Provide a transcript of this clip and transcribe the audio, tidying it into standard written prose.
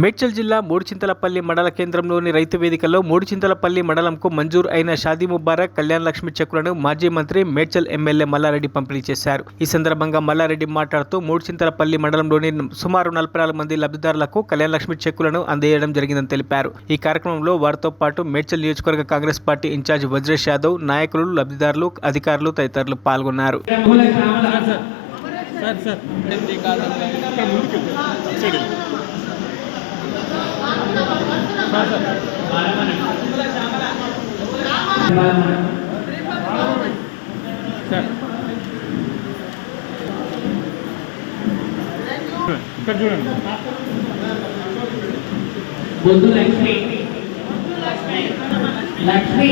మేడ్చల్ జిల్లా మూడుచింతలపల్లి మండల కేంద్రంలోని రైతు వేదికలో మూడుచింతలపల్లి మండలంకు మంజూరు అయిన షాదీ ముబారక్ కళ్యాణ లక్ష్మి చెక్కులను మాజీ మంత్రి మేడ్చల్ ఎమ్మెల్యే మల్లారెడ్డి పంపిణీ చేశారు. ఈ సందర్భంగా మల్లారెడ్డి మాట్లాడుతూ మూడుచింతలపల్లి మండలంలోని సుమారు 44 మంది లబ్ధిదారులకు కళ్యాణ లక్ష్మి చెక్కులను అందజేయడం జరిగిందని తెలిపారు. ఈ కార్యక్రమంలో వారితో పాటు మేడ్చల్ నియోజకవర్గ కాంగ్రెస్ పార్టీ ఇన్ఛార్జ్ వజ్రేష్ యాదవ్, నాయకులు, లబ్ధిదారులు, అధికారులు తదితరులు పాల్గొన్నారు. లక్ష్మి